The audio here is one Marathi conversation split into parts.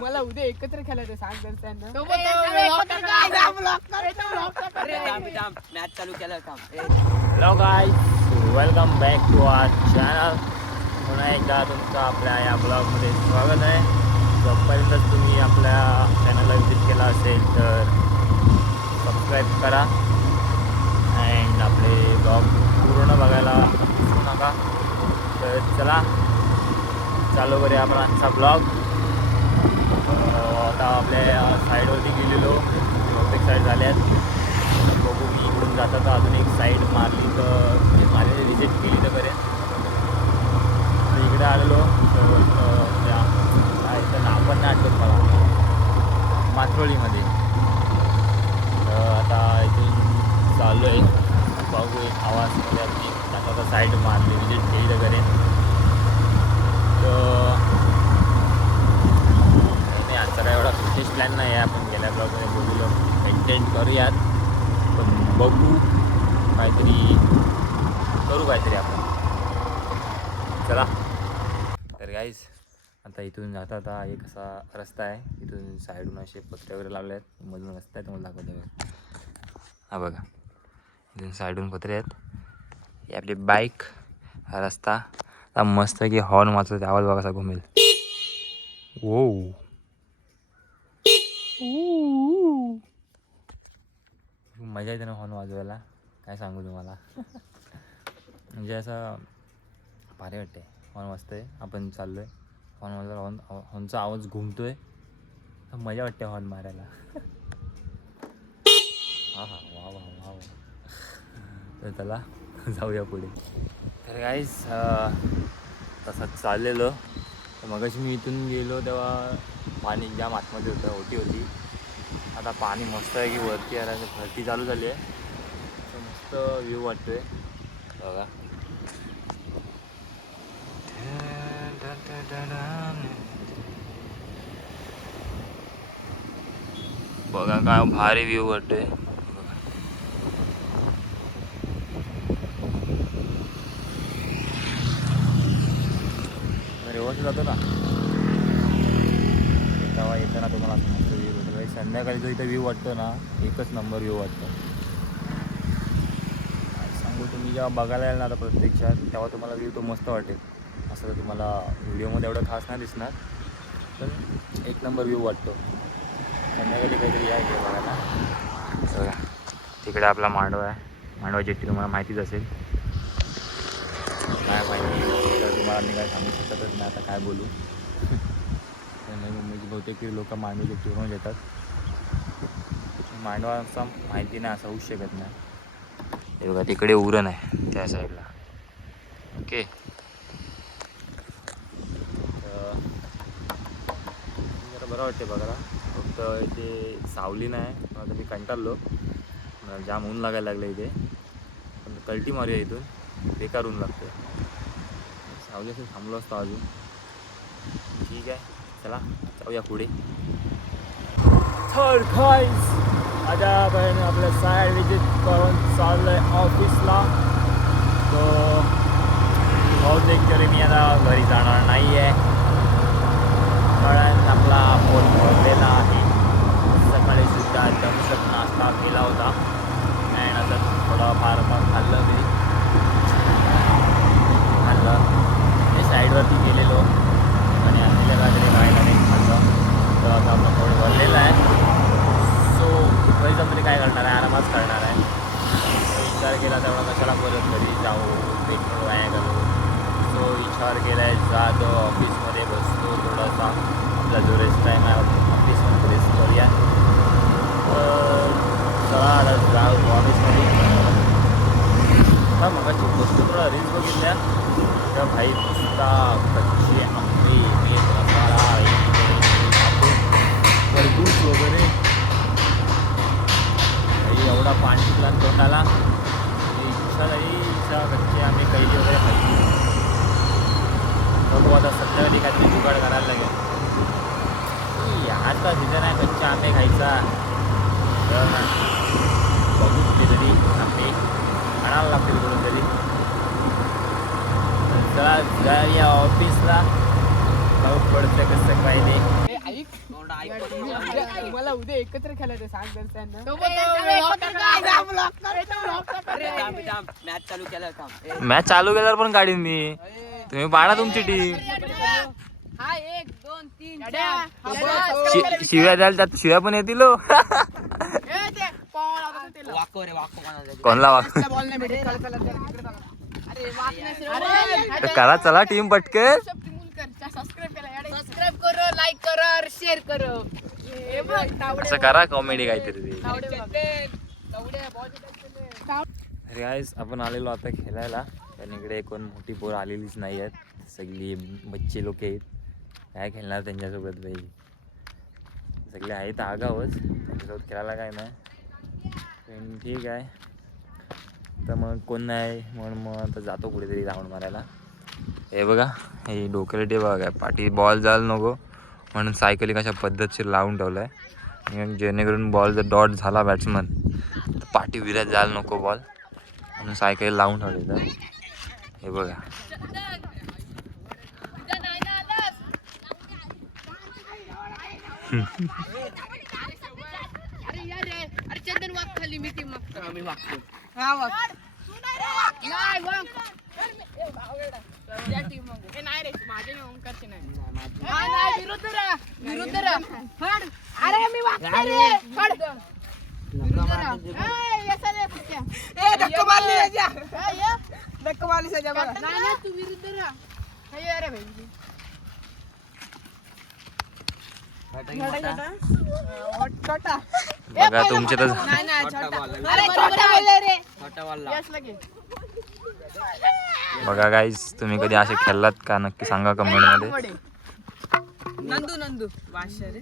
मला उद्या एकत्र खेळायचं सांग घरच्यांना. मॅच चालू केलं काम. Hello guys, welcome back to our channel. पुन्हा एकदा तुमचं आपल्या या ब्लॉगमध्ये स्वागत आहे. जोपर्यंत तुम्ही आपल्या चॅनलला विजिट केला असेल तर सबस्क्राईब करा अँड आपले ब्लॉग पूर्ण बघायला विसरू नका. तर चला चालू करूया आपण आजचा ब्लॉग. आता आपल्या साईडवरती गेलेलो, बहुतेक साईड झाल्यात. बघू मी इकडून जाता तर अजून एक साईड मारली तर म्हणजे मारली विजिट केली तर करेन. इकडे आलेलो त्या काय तर नाव पण नाही आठवत मला, माथरोळीमध्ये. तर आता इथून चालू आहे, बघू एक आवाजमध्ये आपली आता साईड मारली विजिट केली तर करेन. तर नाही आजचा काय एवढा विशेष प्लॅन नाही आहे. आपण गेल्या ब्लॉगमध्ये बघूलो मेंटेन करूयात, पण बघू काहीतरी करू काहीतरी आपण. चला तर गाईज, आता इथून जाता आता एक असा रस्ता आहे, इथून साईडून असे पत्रे वगैरे लावले आहेत. मधून रस्ता आहे तुम्हाला दाखवते बघा. हा बघा, इथून साईडून पत्रे आहेत. ही आपली बाईक, हा रस्ता. आता मस्त की हॉर्न वाजवते, आवाज बघा कसा घुमेल. ओ मजा येते ना हॉर्न वाजवायला, काय सांगू तुम्हाला. म्हणजे असं भारी वाटते. हॉर्न वाजतंय, आपण चाललो आहे, हॉर्न वाजवायला, हॉर्नचा आवाज घुमतोय, मजा वाटते हॉर्न मारायला. हा हा वा वा वा वा. तर चला जाऊया पुढे. तर गाईज तसंच चाललेलो. तर मगाशी मी इथून गेलो तेव्हा पाणी जाम आतमध्ये होतं, ओटी होती. आता पाणी मस्त आहे की वरती आला, भरती चालू झाली आहे. तर मस्त व्ह्यू वाटतोय बघा. बघा काय भारी व्ह्यू वाटतोय. रेवण जातो ना तेव्हा येताना तुम्हाला असं मस्त व्ह्यू वाटतो. संध्याकाळी जो इथं व्ह्यू वाटतो ना, एकच नंबर व्ह्यू वाटतो. सांगू तुम्ही जेव्हा बघायला याल ना आता प्रत्यक्षात, तेव्हा तुम्हाला व्ह्यू तो मस्त वाटेल. असं तर तुम्हाला व्हिडिओमध्ये एवढं खास नाही दिसणार, पण एक नंबर व्ह्यू वाटतो. संध्याकाळी काहीतरी या इकडे बघायला. बघा तिकडे आपला मांडवा आहे, मांडवा जेट्टी तुम्हाला माहितीच असेल. काय माहिती तर तुम्हाला मी काय सांगू शकतच नाही आता, काय बोलू. मुंबईची बहुतेक लोक मांडवा जेट्टीवरून येतात. मांडवाचा माहिती नाही असं होऊच शकत नाही. हे बघा तिकडे उरण आहे त्या साईडला. ओके, जरा बरं वाटते बघायला. फक्त इथे सावली नाही, पण आता मी कंटाळलो, मला जाम ऊन लागायला लागलं इथे. पण कल्टी मारूया इथून, बेकार ऊन लागतं. सावली असं थांबलो असतो अजून. ठीक आहे, चला जाऊया पुढे. थर्ड गाईज, आता आपण आपलं साईड विजिट करून चाललो आहे ऑफिसला. तो बहुतेक तरी मी आता घरी जाणार नाही आहे, कारण आपला पोट भरलेला आहे. सकाळी सुद्धा दमसत नाश्ता केला होता अँड आता थोडंफार मग खाल्लं मी. ते साईडवरती गेलेलो आणि आणलेल्या काहीतरी खायला नाही खाल्लं. तर आता आपलं पोट भरलेलं आहे. सो घरी जाऊन तरी काय करणार आहे, आरामात करणार आहे. विचार केला तेवढा कशाला परत घरी जाऊ, पेट्रोल वाया घालू. सो विचार केला आहे जातो ऑफिसमध्ये, बसतो थोडासा. आपला जो रेस्ट टाईम आहे ऑफिसमध्ये रेस्ट करूया. चला आता जाऊ ऑफिसमध्ये. हा मगाची गोष्ट थोडा रील्स बघितल्या तर भाई नुसता कच्चे आंबे, मीठ मसाला, खरबूज वगैरे, भाई एवढा पाणी सुटला तोंडाला. इच्छा झाली इच्छा कच्चे आंबे कैली वगैरे खायची. बघू आता संध्याकाळी काहीतरी जुगाड करायला लागेल. आजचा सीझन आहे कच्चे आंबे खायचा, तर बघू कुठेतरी आंबे आणायला लागतील करून तरी. चला जाऊया ऑफिसला, लवकर ऐक तुम्हाला उद्या एकत्र खेळायचं सांग घरच्यांना. मॅच चालू केलं काम. मॅच चालू केल्यावर पण काढीन मी. तुम्ही पाडा तुमची टीम. हा 1 2 3 4 शिव्या द्याल त्यात शिव्या पण येतील हो. वाको रे वाको कोणला वाग बॉल नाही भेटेल. चला चला तिकडे चला. अरे वाकण्यास करा चला टीम पटके. सबस्क्राईब करो, लाईक करो, शेअर करो. हे बघ तावडे असं करा कॉमेडी काहीतरी ते. तावडे बॉल अरे गाईस आपण आलेलो आता खेळायला. पण इकडे कोण मोठी पोर आलेलीच नाही आहेत. सगळी बच्चे लोक आहेत. काय खेळणार त्यांच्यासोबत बाई. सगळे आहेत आगावच. त्यांच्यासोबत खेळायला काय नाही. पण ठीक आहे. तर मग कोण नाही म्हणून मग आता जातो कुठेतरी राऊंड मारायला. हे बघा हे डोक्याला ते बघा पाठी बॉल जायला नको म्हणून सायकली कशा पद्धतशीर लावून ठेवलं आहे. जेणेकरून बॉल जर डॉट झाला बॅट्समन तर पाठी विरात जायला नको बॉल म्हणून सायकली लावून ठेवले. तर हे बघा अरे चंदन वाक खाली मी ती मागतो. मी वागतो. हा वाक नाही वाक त्या टीम मग हे नाही रे माझे नाही ओंकारचे नाही. हा नाही विरुद्ध रा फड. अरे मी वागतो रे फड विरुद्ध रा. ए येसा रे पुट्या ए धक्का मारली राजा. ए धक्का मारली सजा बघा. नाही ना तू विरुद्ध रा. हे अरे भाई छोटा बघा तुमचे तर नाही नाही छोटा. बॉल. अरे छोटा बोलले रे. छोटा बॉल यश लगे. बघा गाईस तुम्ही कधी असे खेळलात का नक्की सांगा कमेंटमध्ये. नंदू वाशा रे.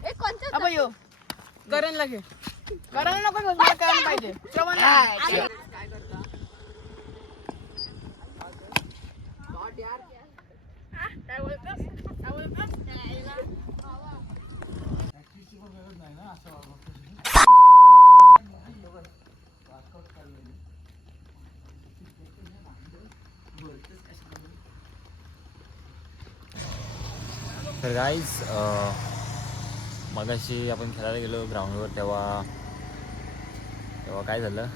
अबे यो करण लगे. करण नको मला करण पाहिजे. श्रवण काय करता. काय बोलतोस काय बोलतोस. तर गाईज मगाशी आपण खेळायला गेलो ग्राउंडवर तेव्हा काय झालं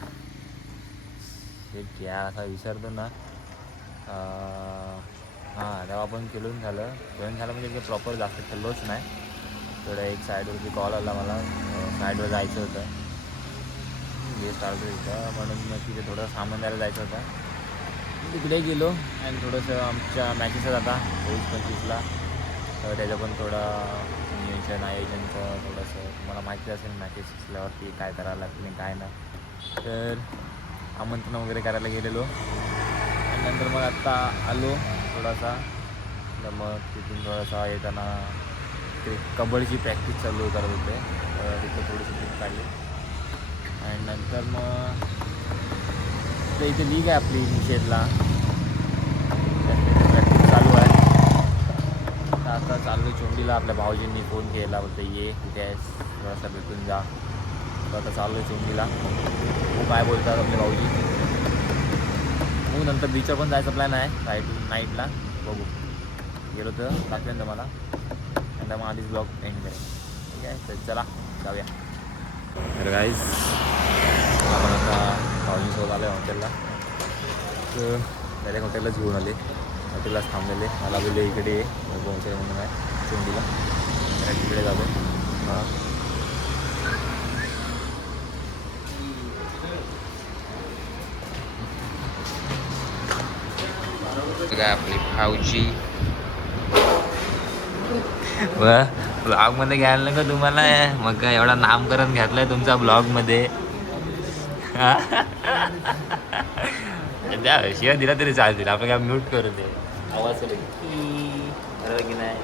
एक या असा विसरतो ना. हां तेव्हा आपण खेळून झालं म्हणजे प्रॉपर जास्त खेळलोच नाही. थोडं एक साईडवरती कॉल आला मला. साईडवर जायचं होतं गेस्ट आलं होतं म्हणून मग तिथे थोडं सामान द्यायला जायचं होतं. तिकडे गेलो आणि थोडंसं आमच्या मॅचेस आहेत आता 24-25ला. तर त्याचं पण थोडं नियोजन आयोजनचं थोडंसं तुम्हाला माहिती असेल मॅचेस असल्यावरती काय करायला लागतं आणि काय नाही. तर आमंत्रण वगैरे करायला गेलेलो आणि नंतर मग आत्ता आलो थोडासा. तर मग तिथून थोडासा येताना ते कबड्डीची प्रॅक्टिस चालू करत होते. तर तिथं थोडीशी ट्रिप काढली आणि नंतर मग तर इथे लीग आहे आपली निषेधला प्रॅक्टिस चालू आहे. आता चाललो चोंडीला. आपल्या भाऊजींनी फोन केला बोलतो ये कुठे आहेस थोडासा भेटून जा. तर आता चाललो चोंडीला. मग काय बोलतात आपले भाऊजी. मग नंतर बीचवर पण जायचा प्लॅन आहे नाईटला. बघू गेलो तर दाखवेन तुम्हाला. नंतर मग आधीच ब्लॉग एंड करेन. ठीक आहे तर चला जाऊया. तर गाईज आपण आता भाऊजीसोबत आलो आहे हॉटेलला. तर डायरेक्ट हॉटेललाच घेऊन आले. हॉटेललाच थांबलेले. मला बोलले इकडे ये पोहोचले म्हणून आहे चोंडीला. तिकडे जातो. हां काय आपली भाऊजी ब्लॉगमध्ये घ्यायला नको तुम्हाला. मग काय एवढा नामकरण घातलं आहे तुमचा ब्लॉगमध्ये. द्या शिवाय दिला तरी चालतील. आपण काय म्यूट करू दे आवाज बरोबर की नाही.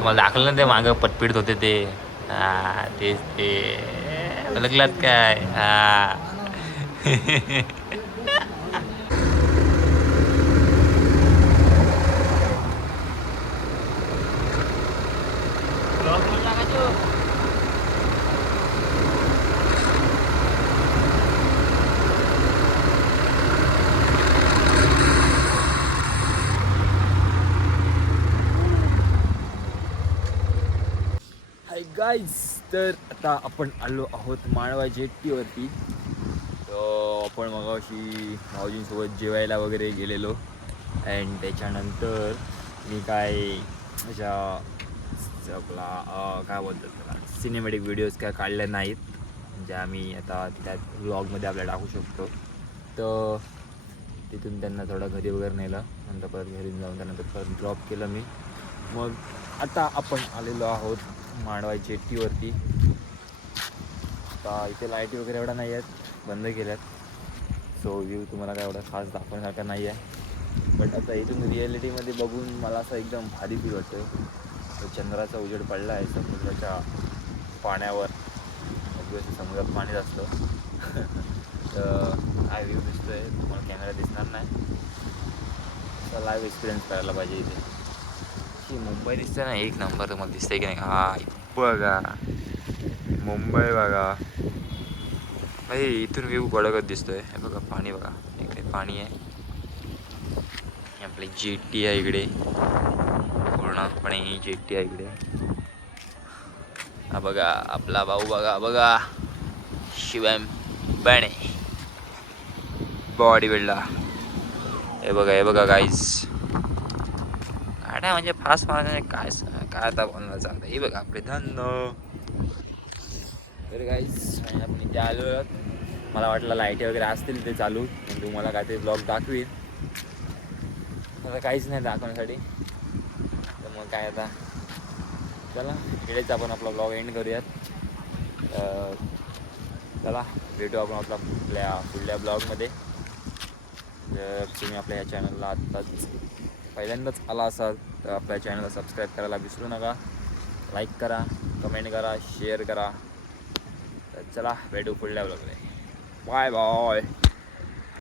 मला दाखवलं ना ते मागं पटपीट होते ते. हां तेच ते ओळखलात काय. हां गाईज तर आता आपण आलो आहोत माळवा जेट्टीवरती. तर आपण मगाशी भाऊजींसोबत जेवायला वगैरे गेलेलो अँड त्याच्यानंतर मी काय माझ्या आपला काय बोलतात त्याला सिनेमॅटिक व्हिडिओज काय काढले नाहीत, म्हणजे आम्ही आता त्या व्लॉगमध्ये आपल्याला टाकू शकतो. तर तिथून त्यांना थोडं घरी वगैरे नेलं, नंतर परत घरी जाऊन त्यानंतर परत ड्रॉप केलं मी. मग आता आपण आलेलो आहोत माळवा जेट्टीवरती. आता इथे लाईटी वगैरे एवढा नाही आहेत, बंद केल्यात. सो व्ह्यू तुम्हाला काय एवढा खास दाखवण्यासारखा नाही आहे, बट आता इथून रिॲलिटीमध्ये बघून मला असं एकदम भारी फील होतं. तो चंद्राचा उजेड पडला आहे समुद्राच्या पाण्यावर, समुद्रात पाणीच असतं. तर हा व्ह्यू दिसतो आहे, तुम्हाला कॅमेरा दिसणार नाही, तर लाईव्ह एक्सपिरियन्स करायला पाहिजे इथे. ही मुंबई दिसते ना एक नंबर, तुम्हाला दिसतंय की नाही? हा बघा मुंबई बघा भाई, इथून व्ह्यू कडकच दिसतोय. हे बघा पाणी, बघा इकडे पाणी आहे, आपली जेट्टी आहे इकडे, पूर्णपणे ही जेट्टी आहे इकडे. हा बघा आपला भाऊ, बघा बघा शिवम बने बॉडी बिल्डर. हे बघा गाईज, गाड्या म्हणजे फास्ट मारण्याने काय काय आता कोणाला चालतं. हे बघा आपले धन. तर गाईज आपण इथे आलो आहोत. मला वाटलं लाईटी वगैरे असतील ते चालू, पण तुम्हाला काय ते ब्लॉग दाखवीन. आता काहीच नाही दाखवण्यासाठी, तर मग काय आता चला इकडेच आपण आपला ब्लॉग एंड करूयात. चला भेटू आपण आपल्या पुढल्या ब्लॉगमध्ये. जर तुम्ही आपल्या ह्या चॅनलला आत्ताच पहिल्यांदाच आला असाल तर आपल्या चॅनलला सबस्क्राईब करायला विसरू नका. लाईक करा, कमेंट करा, शेअर करा. तर चला भेटू पुढल्या ब्लॉगमध्ये. Bye bye.